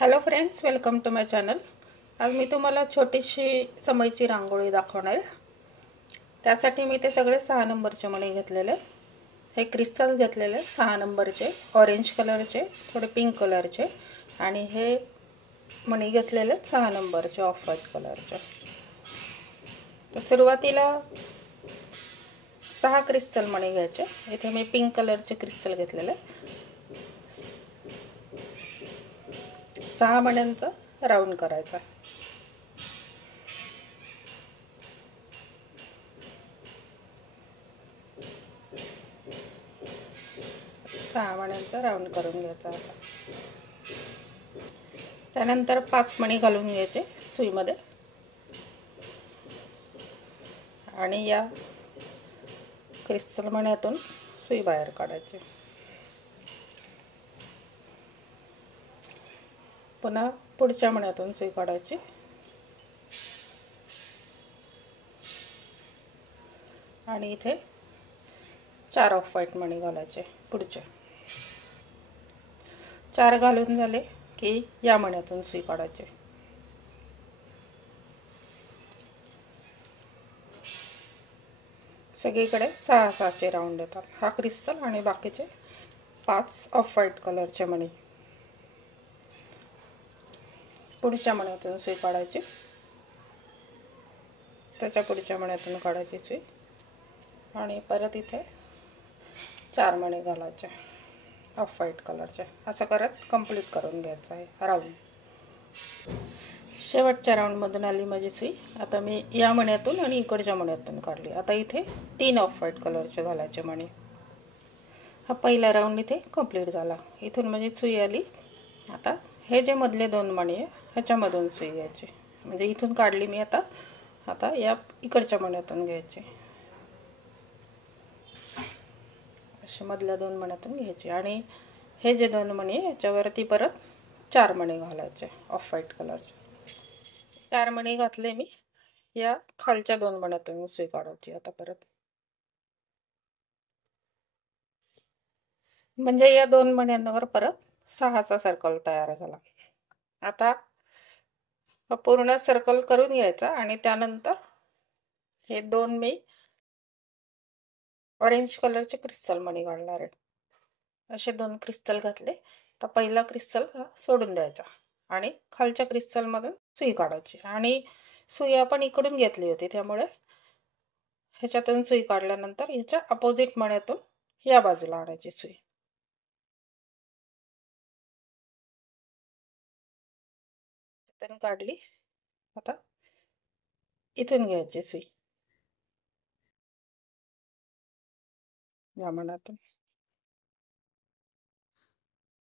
Hello friends, welcome to my channel. आज मी तुम्हाला छोटीशी समईची रांगोळी दाखवणार आहे। त्यासाठी मी ते सगळे 6 नंबरचे मणी घेतलेले। हे क्रिस्टल घेतलेले 6 नंबरचे, ऑरेंज कलरचे, थोडे पिंक कलरचे, आणि हे मणी घेतलेले 6 नंबरचे, ऑफ व्हाईट कलरचे। तर सुरुवातीला 6 क्रिस्टल मणी घ्यायचे। इथे मी पिंक कलरचे क्रिस्टल घेतलेले। 6 मण्यांचा राऊंड करायचा। सहा मण्यांचा राऊंड करून घ्यायचा असा। त्यानंतर 5 मणी घालून घ्यायचे सुईमध्ये आणि या क्रिस्टल मण्यातून सुई बाहेर काढायची। पुन्हा पुढच्या मण्यातून सुई काढायची आणि इथे 4 ऑफ व्हाईट मणी घालायचे। पुढचे 4 घालून झाले की या मण्यातून सुई काढायची। सगळीकडे 6-6चे राऊंड येतात। हा क्रिस्टल आणि बाकीचे 5 ऑफ व्हाईट कलरचे मणी। पुढच्या मण्यातून सुई काढायची, त्याच्या पुढच्या मण्यातून काढायची सुई आणि परत इथे 4 मणी घालायचे ऑफ व्हाईट कलरचे। असं करत कंप्लीट करून घ्यायचं आहे राऊंड। शेवटच्या राऊंडमधून आली माझी सुई। आता मी या मण्यातून आणि इकडच्या मण्यातून काढली। आता इथे 3 ऑफ व्हाईट कलरचे घालायचे मणी। हा पहिला राऊंड इथे कंप्लीट झाला। इथून माझी सुई आली। आता हे जे मधले 2 मणी आहे ह्याच्यामधून सुई घ्यायची, म्हणजे इथून काढली मी। आता या इकडच्या मण्यातून घ्यायची, अशा मधल्या 2 मण्यातून घ्यायची आणि हे जे 2 मणी आहे याच्यावरती परत 4 मणी घालायचे ऑफ व्हाईट कलरचे। 4 मणी घातले मी। या खालच्या 2 मण्यातून सुई काढायची आता परत, म्हणजे या 2 मण्यांवर परत 6चा सर्कल तयार झाला। आता पूर्ण सर्कल करून घ्यायचा आणि त्यानंतर हे 2 मी ऑरेंज कलरचे क्रिस्टल मणी घालणार आहे। असे 2 क्रिस्टल घातले। तर पहिला क्रिस्टल सोडून द्यायचा आणि खालच्या क्रिस्टल मधून सुई काढायची आणि सुई आपण इकडून घेतली होती, त्यामुळे ह्याच्यातून सुई काढल्यानंतर ह्याच्या अपोजिट मण्यातून या बाजूला आणायची सुई। काढली। आता इथून घ्यायची सुई या मण्यातून,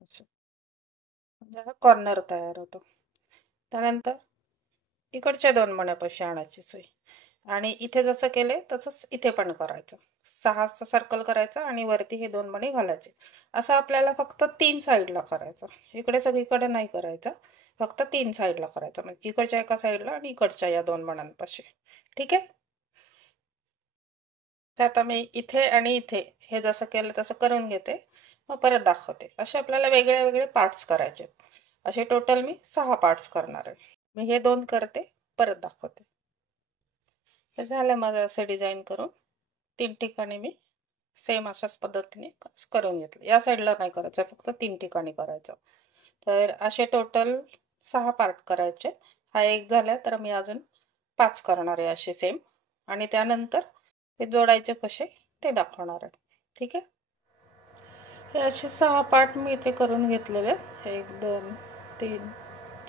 म्हणजे हा कॉर्नर तयार होतो। त्यानंतर इकडच्या 2 मण्यापाशी आणायची सुई आणि इथे जसं केले तसंच इथे पण करायचं। 6चा सर्कल करायचा आणि वरती हे 2 मणी घालायचे। असं आपल्याला फक्त 3 साईडला करायचं, इकडे सगळीकडे नाही करायचं, फक्त 3 साईडला करायचं, म्हणजे इकडच्या एका साईडला आणि इकडच्या या 2 मण्यांपाशी। ठीक आहे। तर आता मी इथे आणि इथे हे जसं केलं तसं करून घेते, मग परत दाखवते। असे आपल्याला वेगळे वेगळे पार्ट्स करायचे। असे टोटल मी 6 पार्ट्स करणार आहे। मी हे 2 करते, परत दाखवते। हे झालं माझं असं डिझाईन करून 3 ठिकाणी मी सेम अशाच पद्धतीने करून घेतलं। या साईडला नाही करायचं, फक्त 3 ठिकाणी करायचं। तर असे टोटल 6 पार्ट करायचे। हा एक झाला, तर मी अजून 5 करणार आहे असे सेम, आणि त्यानंतर ते जोडायचे कसे ते दाखवणार आहे। ठीक आहे। हे असे 6 पार्ट मी इथे करून घेतलेले, 1 2 3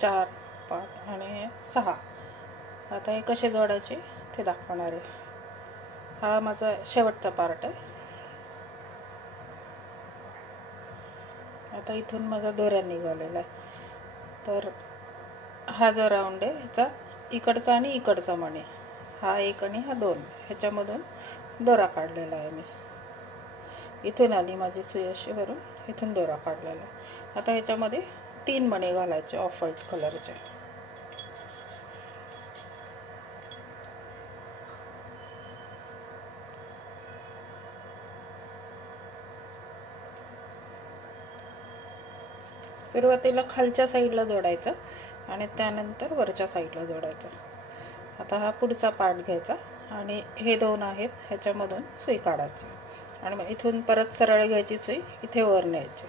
4 5 आणि 6। आता हे कसे जोडायचे ते दाखवणार आहे। हा माझा शेवटचा पार्ट आहे। आता इथून माझा दोरा निघालेला आहे। तर हा जो राऊंड आहे ह्याचा इकडचा आणि इकडचा मणी, हा 1 आणि हा 2, ह्याच्यामधून दोरा काढलेला आहे मी। इथून आली माझी सुई अशी वरून, इथून दोरा काढलेला। आता ह्याच्यामध्ये 3 मणी घालायचे ऑफ व्हाईट कलरचे। सुरुवातीला खालच्या साईडला जोडायचं आणि त्यानंतर वरच्या साईडला जोडायचं. आता हा पुढचा पार्ट घ्यायचा आणि हे दोन आहेत ह्याच्यामधून सुई काढायची आणि मग इथून परत सरळ घ्यायची सुई इथे वर न्यायची.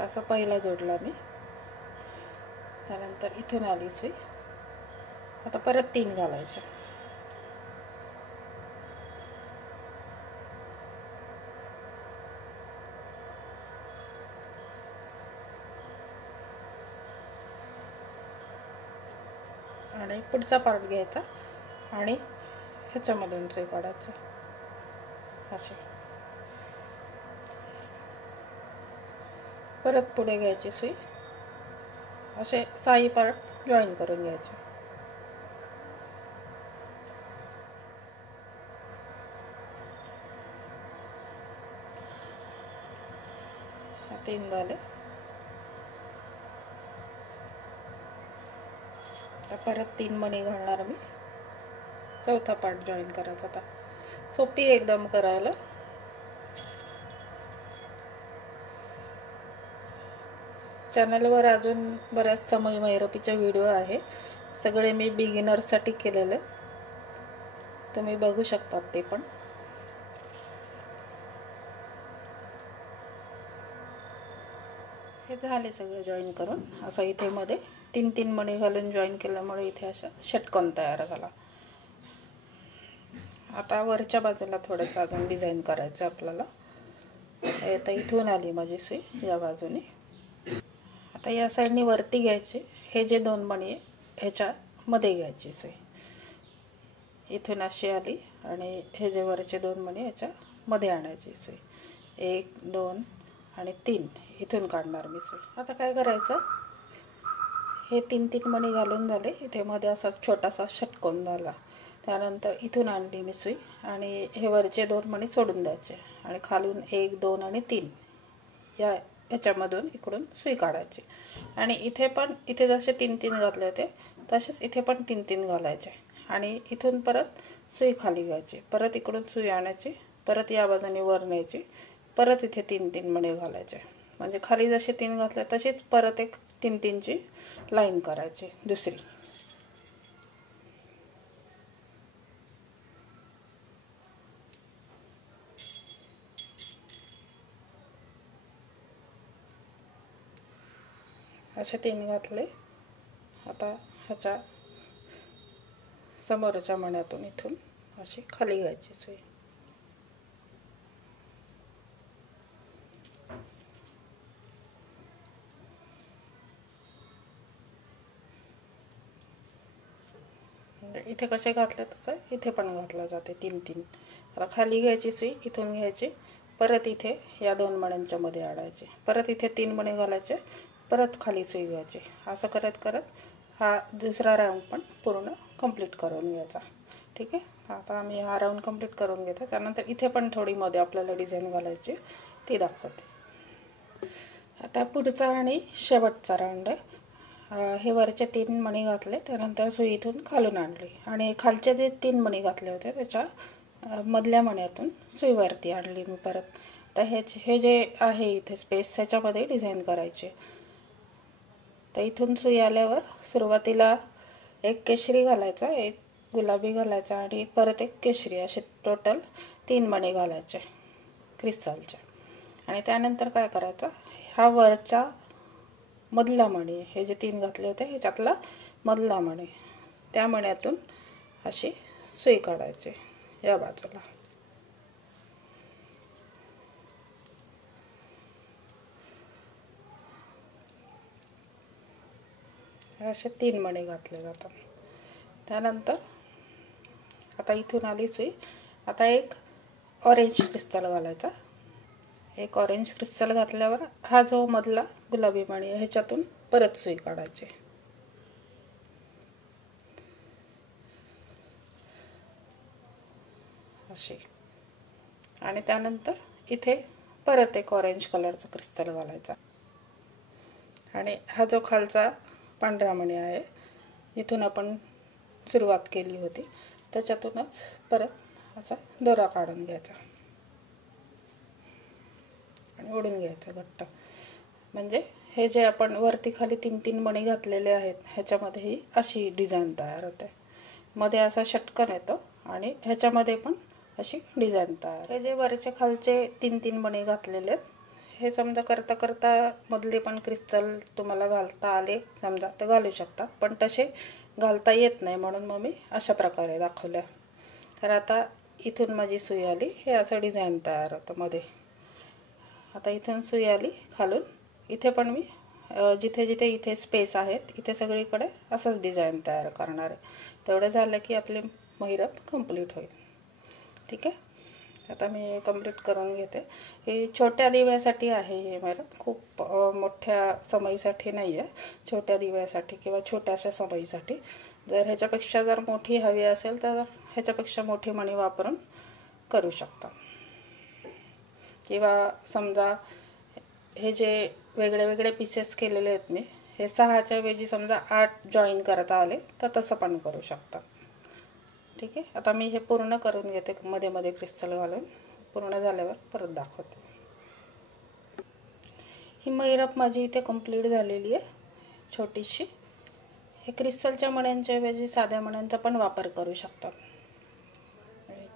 असं पहिला जोडला मी. त्यानंतर इथून आली सुई. आता परत 3 घालायचे. आणि पुढचा पार्ट घ्यायचा आणि ह्याच्यामधून सुई काढायची असे. परत पुढे घ्यायची सुई. असे 6 पार्ट जॉईन करून घ्यायचे. तीन झाले. परत 3 मणी घालणार मी. चौथा पार्ट जॉईन करायचा. आता सोपी एकदम करायला. चॅनलवर अजून बऱ्याच समय मैरपीचे व्हिडिओ आहे. सगळे मी बिगिनर्ससाठी केलेले, तुम्ही बघू शकता ते पण. हे झाले सगळे जॉईन करून. असं इथे मध्ये 3-3 मणी घालून जॉईन केल्यामुळे इथे असा षटकोन तयार झाला. आता वरच्या बाजूला थोडंसं अजून डिझाईन करायचं आपल्याला. आता इथून आली माझी सुई या बाजूने. आता या साईडनी वरती घ्यायची. हे जे 2 मणी आहे ह्याच्या मध्ये घ्यायची सुई. इथून अशी आली आणि हे जे वरचे 2 मणी ह्याच्या मध्ये आणायची सुई. 1, 2 आणि 3 इथून काढणार मी सुई. आता काय करायचं, हे 3-3 मणी घालून झाले. इथे मध्ये असा छोटासा षटकोन झाला. त्यानंतर इथून आणली मी सुई आणि हे वरचे 2 मणी सोडून द्यायचे आणि खालून 1, 2 आणि 3 ह्याच्यामधून इकडून सुई काढायची. आणि इथे पण इथे जसे 3-3 घातले होते तसेच इथे पण 3-3 घालायचे आणि इथून परत सुई खाली घ्यायची. परत इकडून सुई आणायची. परत या बाजूने वर न्यायची. परत इथे 3-3 मणी घालायचे. म्हणजे खाली जसे 3 घातले तशीच परत एक 3-3ची लाईन करायची दुसरी. असे 3 घातले. आता ह्याच्या समोरच्या मण्यातून इथून अशी खाली घ्यायची सुई. इथे कसे घातले तसं इथे पण घातला जाते 3-3. आता खाली घ्यायची सुई, इथून घ्यायची, परत इथे या 2 मण्यांच्या मध्ये आणायचे. परत इथे 3 मणी घालायचे. परत खाली सुई घ्यायची. असं करत करत हा दुसरा राऊंड पण पूर्ण कंप्लीट करून घ्यायचा. ठीक आहे. आता आम्ही हा राऊंड कंप्लीट करून घेतो. त्यानंतर इथे पण थोडी मध्ये आपल्याला डिझाईन घालायची ती दाखवते. आता पुढचा आणि शेवटचा राऊंड आहे. हे वरचे 3 मणी घातले. त्यानंतर सुई इथून खालून आणली आणि खालचे जे 3 मणी घातले होते त्याच्या मधल्या मण्यातून सुई वरती आणली मी परत. तर हे जे आहे इथे स्पेस ह्याच्यामध्ये डिझाईन करायचे. तर इथून सुई आल्यावर सुरुवातीला एक केशरी घालायचा, एक गुलाबी घालायचा आणि परत एक केशरी, असे टोटल 3 मणी घालायचे क्रिस्टलचे. आणि त्यानंतर काय करायचं, हा वरचा मधला मणी, हे जे 3 घातले होते ह्याच्यातला मधला मणी, त्या मण्यातून अशी सुई काढायची या बाजूला. असे 3 मणी घातले जातात. त्यानंतर आता इथून आली सुई. आता एक ऑरेंज क्रिस्टल घालायचा. एक ऑरेंज क्रिस्टल घातल्यावर हा जो मधला गुलाबी मणी ह्याच्यातून परत सुई काढायची. अशी. आणि त्यानंतर इथे परत एक ऑरेंज कलरचा क्रिस्टल घालायचा आणि हा जो खालचा पांढरा मणी आहे, इथून आपण सुरुवात केली होती त्याच्यातूनच परत असा दोरा काढून घ्यायचा आणि ओढून घ्यायचं घट्ट. म्हणजे हे जे आपण वरती खाली 3-3 मणी घातलेले आहेत ह्याच्यामध्ये ही अशी डिझाईन तयार होते. मध्ये असा षटकन येतो आणि ह्याच्यामध्ये पण अशी डिझाईन तयार. हे जे वरचे खालचे 3-3 मणी घातलेले आहेत हे समजा करता करता मधले पण क्रिस्टल तुम्हाला घालता आले समजा तर घालू शकता, पण तसे घालता येत नाही म्हणून मग मी अशा प्रकारे दाखवल्या. तर आता इथून माझी सुई आली, हे असं डिझाईन तयार होतं मध्ये. आता इथून सुई आली खालून, इथे पण मी जिथे जिथे इथे स्पेस आहेत इथे सगळीकडे असंच डिझाईन तयार करणार आहे. तेवढं झालं की आपले महिरप कंप्लीट होईल. ठीक आहे, आता मी कंप्लीट करून घेते. हे छोट्या दिव्यासाठी आहे हे महिरप, खूप मोठ्या समईसाठी नाही आहे, छोट्या दिव्यासाठी किंवा छोट्याशा समईसाठी. जर ह्याच्यापेक्षा जर मोठी हवी असेल तर ह्याच्यापेक्षा मोठी मणी वापरून करू शकता. किंवा समजा हे जे वेगळे वेगळे पीसेस केलेले आहेत मी, हे 6च्या ऐवजी समजा 8 जॉईन करता आले तर तसं पण करू शकता. ठीक आहे, आता मी हे पूर्ण करून घेते मध्ये मध्ये क्रिस्टल घालून. पूर्ण झाल्यावर परत दाखवते. ही महिरप माझी इथे कंप्लीट झालेली आहे छोटीशी. हे क्रिस्टलच्या मण्यांच्या ऐवजी साध्या मण्यांचा पण वापर करू शकतात.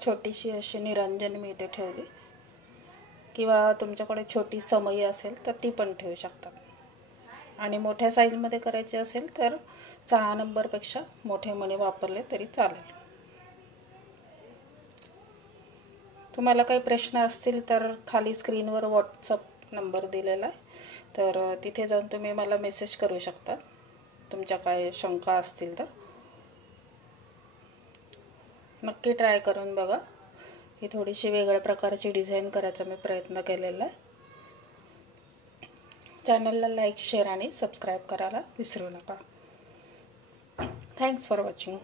छोटीशी अशी निरंजन मी इथे ठेवली, किंवा तुमच्याकडे छोटी समई असेल तर ती पण ठेवू शकतात. आणि मोठ्या साईजमध्ये करायची असेल तर 6 नंबरपेक्षा मोठे मणी वापरले तरी चालेल. तुम्हाला काही प्रश्न असतील तर खाली स्क्रीनवर व्हॉट्सअप नंबर दिलेला आहे, तर तिथे जाऊन तुम्ही मला मेसेज करू शकता तुमच्या काय शंका असतील तर. नक्की ट्राय करून बघा. ही थोडीशी वेगळ्या प्रकारची डिझाईन करायचा मी प्रयत्न केलेला आहे. चॅनलला लाईक, शेअर आणि सबस्क्राईब करायला विसरू नका. Thanks for watching.